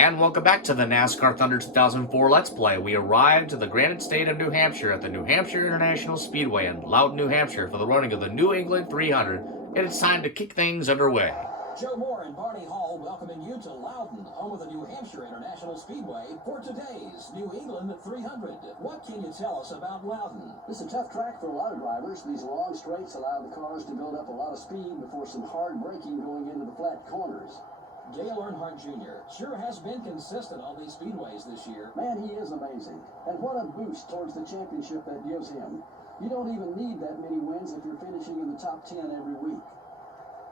And welcome back to the NASCAR Thunder 2004 Let's Play. We arrived to the granite state of New Hampshire at the New Hampshire International Speedway in Loudon, New Hampshire for the running of the New England 300, and it's time to kick things underway. Joe Moore and Barney Hall welcoming you to Loudon, home of the New Hampshire International Speedway, for today's New England 300. What can you tell us about Loudon? It's a tough track for a lot of drivers. These long straights allow the cars to build up a lot of speed before some hard braking going into the flat corners. Dale Earnhardt Jr. sure has been consistent on these speedways this year. Man, he is amazing. And what a boost towards the championship that gives him. You don't even need that many wins if you're finishing in the top 10 every week.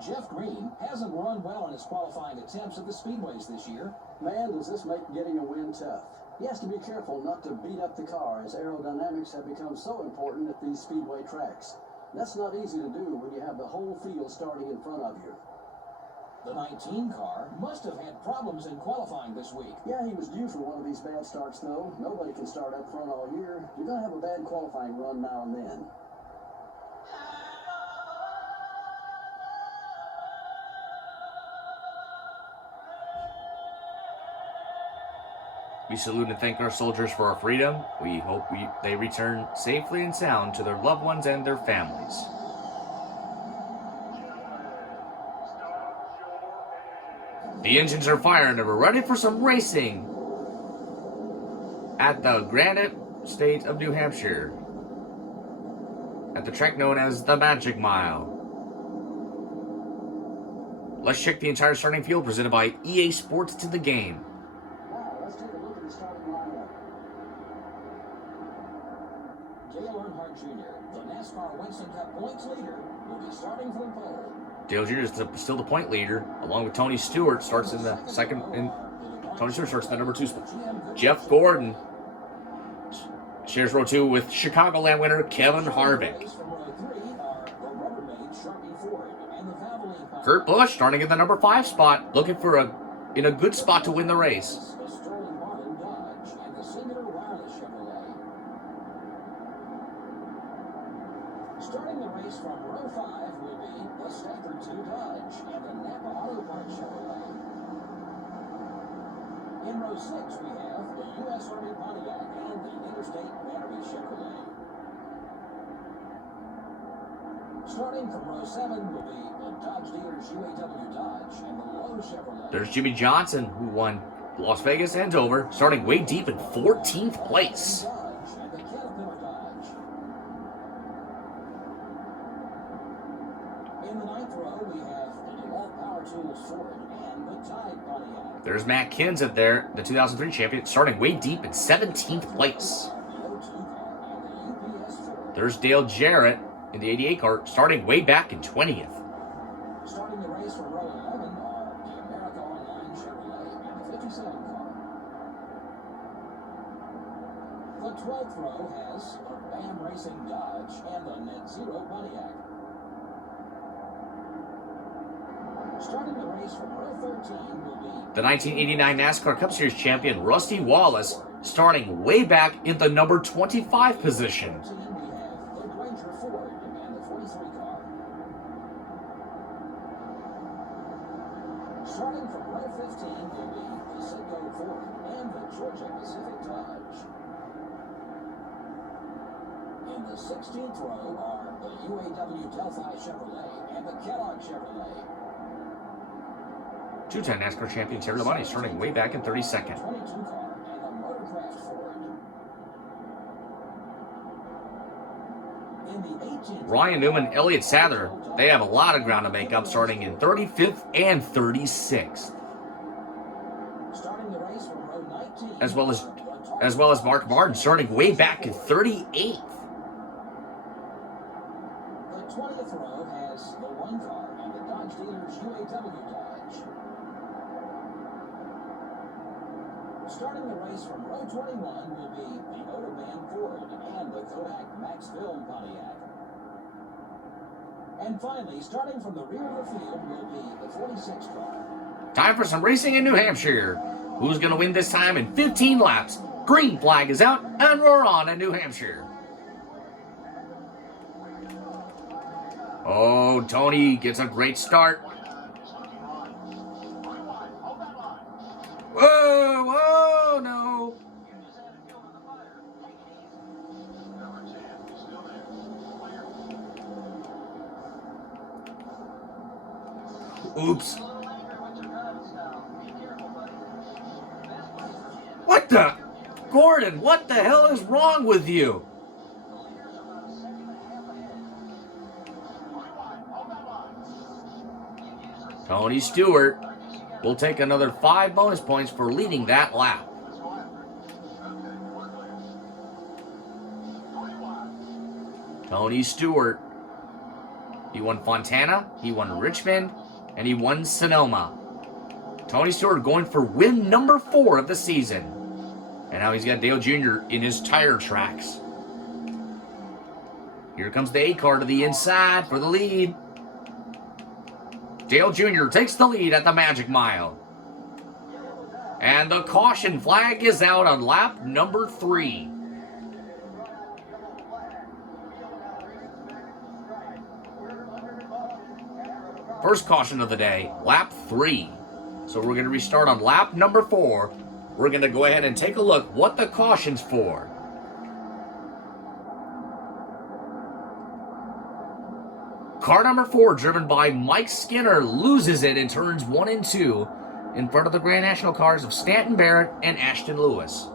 Jeff Green hasn't run well in his qualifying attempts at the speedways this year. Man, does this make getting a win tough. He has to be careful not to beat up the car, as aerodynamics have become so important at these speedway tracks. That's not easy to do when you have the whole field starting in front of you. The 19 car must have had problems in qualifying this week. Yeah, he was due for one of these bad starts, though. Nobody can start up front all year. You're going to have a bad qualifying run now and then. We salute and thank our soldiers for our freedom. We hope they return safely and sound to their loved ones and their families. The engines are firing and we're ready for some racing at the granite state of New Hampshire, at the track known as the Magic Mile. Let's check the entire starting field presented by EA Sports to the game. Now, let's take a look at the starting lineup. Dale Earnhardt Jr., the NASCAR Winston Cup points leader, will be starting from pole. Dale Jr. is still the point leader, along with Tony Stewart, starts in the second, and Tony Stewart starts in the number 2 spot. Jeff Gordon shares row 2 with Chicagoland winner Kevin Harvick. Kurt Busch starting in the number 5 spot, looking for a good spot to win the race. Starting the race from row 5 will be the Stacker 2 Dodge and the Napa Auto Parts Chevrolet. In row 6 we have the U.S. Army Pontiac and the Interstate Battery Chevrolet. Starting from row 7 will be the Dodge dealers UAW Dodge and the Lowe Chevrolet. There's Jimmy Johnson, who won Las Vegas and Dover, starting way deep in 14th place. In the 9th row, we have the DeWalt Power Tools Ford and the Tide Pontiac. There's Matt Kenseth there, the 2003 champion, starting way deep in 17th place. There's Dale Jarrett in the 88 car, starting way back in 20th. Starting the race from row 11 are the America Online Chevrolet and the 57 car. The 12th row has the BAM Racing Dodge and the Net Zero Pontiac. Starting the race from row 13 will be the 1989 NASCAR Cup Series champion Rusty Wallace, starting way back in the number 25 position. we have the Granger Ford and the 43 car. Starting from row 15 will be the Citgo Ford and the Georgia Pacific Dodge. In the 16th row are the UAW Delphi Chevrolet and the Kellogg Chevrolet. Two-time NASCAR champion Terry Labonte, starting way back in 32nd. 22 car and the Motorcraft Ford. In the 18th Ryan Newman, Elliott Sadler, they have a lot of ground to make up, starting in 35th and 36th. starting the race from row 19 As well as Mark Martin, starting way back in 38th. The 20th row has the 1 car and the Dodge dealers UAW Dodge. Starting the race from row 21 will be the Autobahn Ford and the Kodak Max Film Pontiac. And finally, starting from the rear of the field will be the 46 car. Time for some racing in New Hampshire. Who's going to win this time in 15 laps? Green flag is out, and we're on in New Hampshire. Oh, Tony gets a great start. Whoa! Oops. What the? Gordon, what the hell is wrong with you? Tony Stewart will take another 5 bonus points for leading that lap. Tony Stewart. He won Fontana, he won Richmond, and he won Sonoma. Tony Stewart going for win number 4 of the season. And now he's got Dale Jr. in his tire tracks. Here comes the A car to the inside for the lead. Dale Jr. takes the lead at the Magic Mile. And the caution flag is out on lap number 3. First caution of the day, lap 3. So we're going to restart on lap number 4. We're going to go ahead and take a look what the caution's for. Car number 4, driven by Mike Skinner, loses it in turns 1 and 2 in front of the Grand National cars of Stanton Barrett and Ashton Lewis.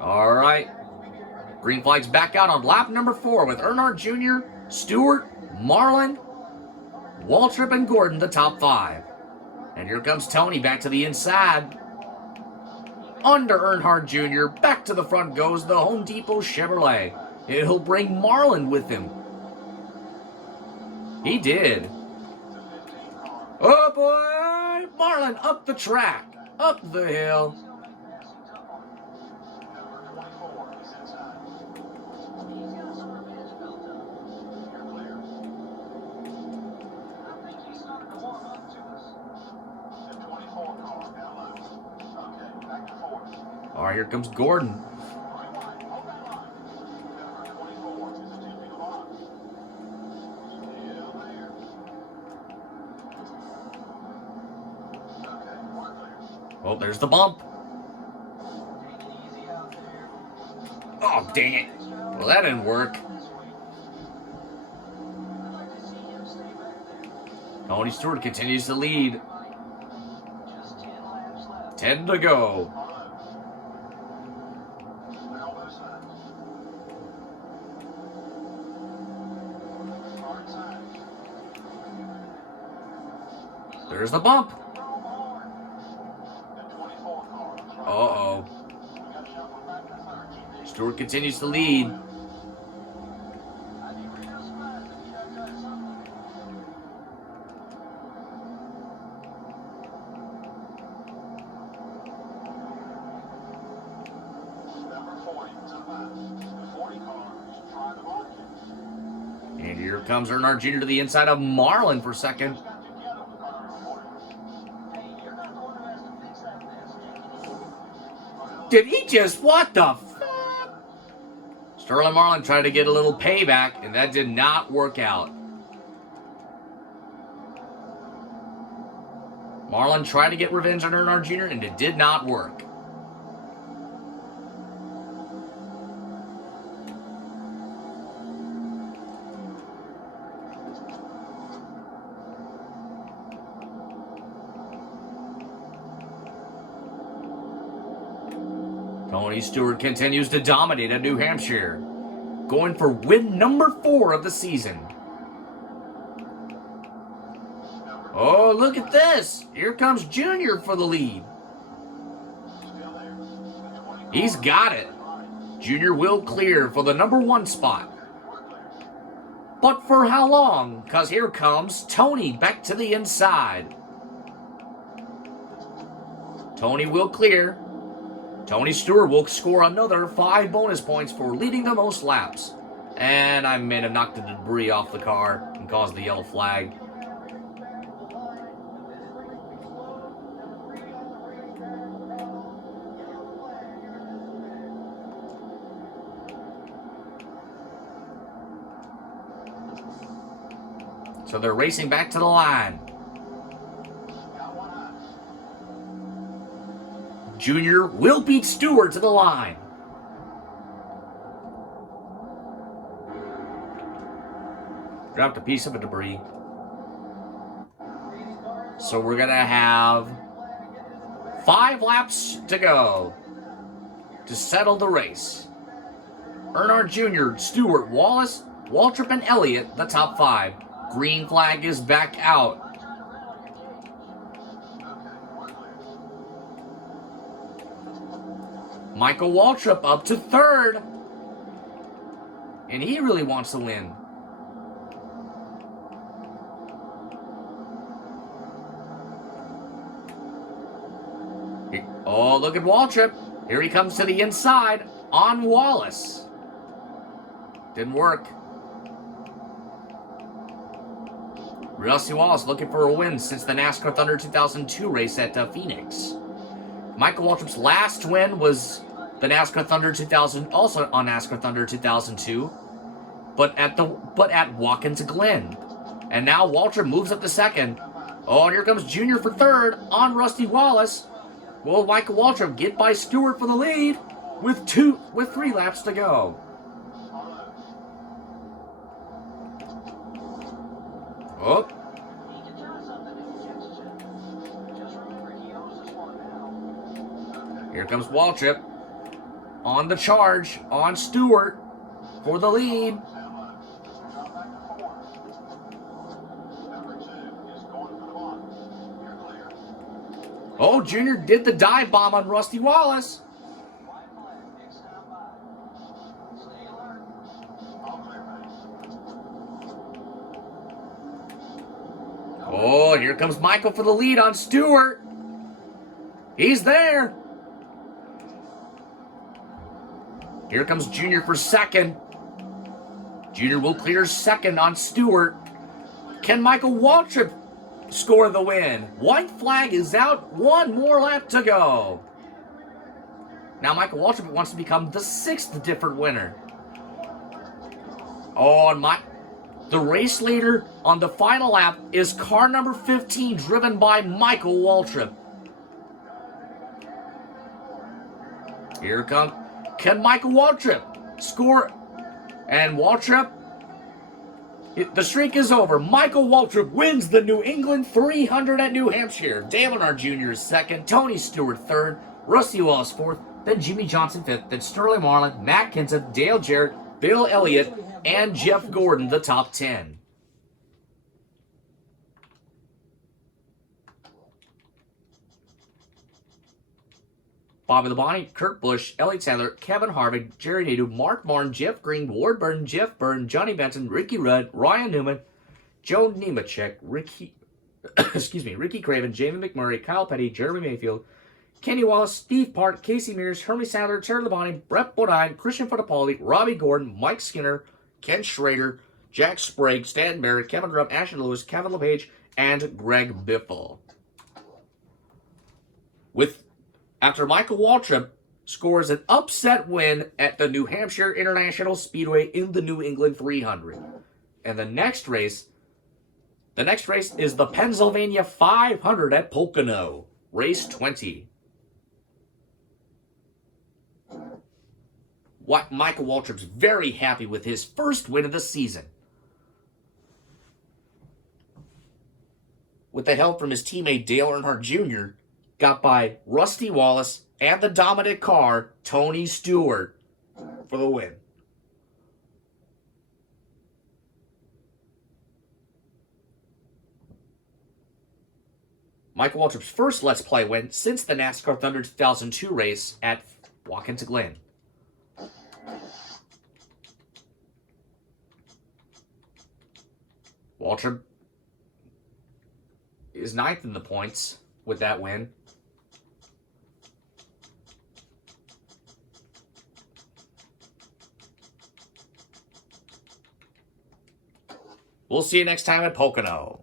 All right. Green flag's back out on lap number 4 with Earnhardt Jr., Stewart, Marlin, Waltrip, and Gordon, the top 5. And here comes Tony back to the inside. Under Earnhardt Jr., back to the front goes the Home Depot Chevrolet. He'll bring Marlin with him. He did. Oh boy! Marlin up the track, up the hill. All right, here comes Gordon. Oh, there's the bump. Oh, dang it. Well, that didn't work. Tony Stewart continues to lead. 10 to go. There's the bump. Uh-oh. Stewart continues to lead. And here comes Earnhardt Jr. to the inside of Marlin for second. Did he just, what the fuck? Sterling Marlin tried to get a little payback, and that did not work out. Marlin tried to get revenge on Earnhardt Jr., and it did not work. Tony Stewart continues to dominate at New Hampshire, going for win number 4 of the season. Oh, look at this. Here comes Junior for the lead. He's got it. Junior will clear for the number 1 spot. But for how long? Because here comes Tony back to the inside. Tony will clear. Tony Stewart will score another 5 bonus points for leading the most laps. And I may have knocked the debris off the car and caused the yellow flag. So they're racing back to the line. Junior will beat Stewart to the line. Dropped a piece of a debris. So we're going to have 5 laps to go to settle the race. Earnhardt Jr., Stewart, Wallace, Waltrip, and Elliott, the top 5. Green flag is back out. Michael Waltrip up to 3rd. And he really wants to win. Oh, look at Waltrip. Here he comes to the inside on Wallace. Didn't work. Rusty Wallace looking for a win since the NASCAR Thunder 2002 race at Phoenix. Michael Waltrip's last win was the NASCAR Thunder 2000, also on NASCAR Thunder 2002, but at Watkins Glen. And now Waltrip moves up to 2nd. Oh, and here comes Junior for 3rd on Rusty Wallace. Will Michael Waltrip get by Stewart for the lead with 3 laps to go? Oh. Here comes Waltrip on the charge on Stewart for the lead. Oh, Junior did the dive bomb on Rusty Wallace. Oh, here comes Michael for the lead on Stewart. He's there. Here comes Junior for 2nd. Junior will clear 2nd on Stewart. Can Michael Waltrip score the win? White flag is out. 1 more lap to go. Now Michael Waltrip wants to become the 6th different winner. Oh, and the race leader on the final lap is car number 15, driven by Michael Waltrip. Here comes. Can Michael Waltrip score? And Waltrip, the streak is over. Michael Waltrip wins the New England 300 at New Hampshire. Dale Earnhardt Jr. is 2nd, Tony Stewart 3rd, Rusty Wallace 4th, then Jimmy Johnson 5th, then Sterling Marlin, Matt Kenseth, Dale Jarrett, Bill Elliott, and Jeff Gordon, the top 10. Bobby Labonte, Kurt Busch, Elliott Sadler, Kevin Harvick, Jerry Nadeau, Mark Martin, Jeff Green, Ward Burton, Jeff Burton, Johnny Benson, Ricky Rudd, Ryan Newman, Joe Nemechek, Ricky Craven, Jamie McMurray, Kyle Petty, Jeremy Mayfield, Kenny Wallace, Steve Park, Casey Mears, Hermie Sadler, Terry Labonte, Brett Bodine, Christian Fittipaldi, Robbie Gordon, Mike Skinner, Ken Schrader, Jack Sprague, Stan Barrett, Kevin Grubb, Ashton Lewis, Kevin LePage, and Greg Biffle. After Michael Waltrip scores an upset win at the New Hampshire International Speedway in the New England 300. And the next race is the Pennsylvania 500 at Pocono, race 20. Michael Waltrip's very happy with his first win of the season. With the help from his teammate Dale Earnhardt Jr., got by Rusty Wallace and the dominant car, Tony Stewart, for the win. Michael Waltrip's first Let's Play win since the NASCAR Thunder 2002 race at Watkins Glen. Waltrip is 9th in the points with that win. We'll see you next time at Pocono.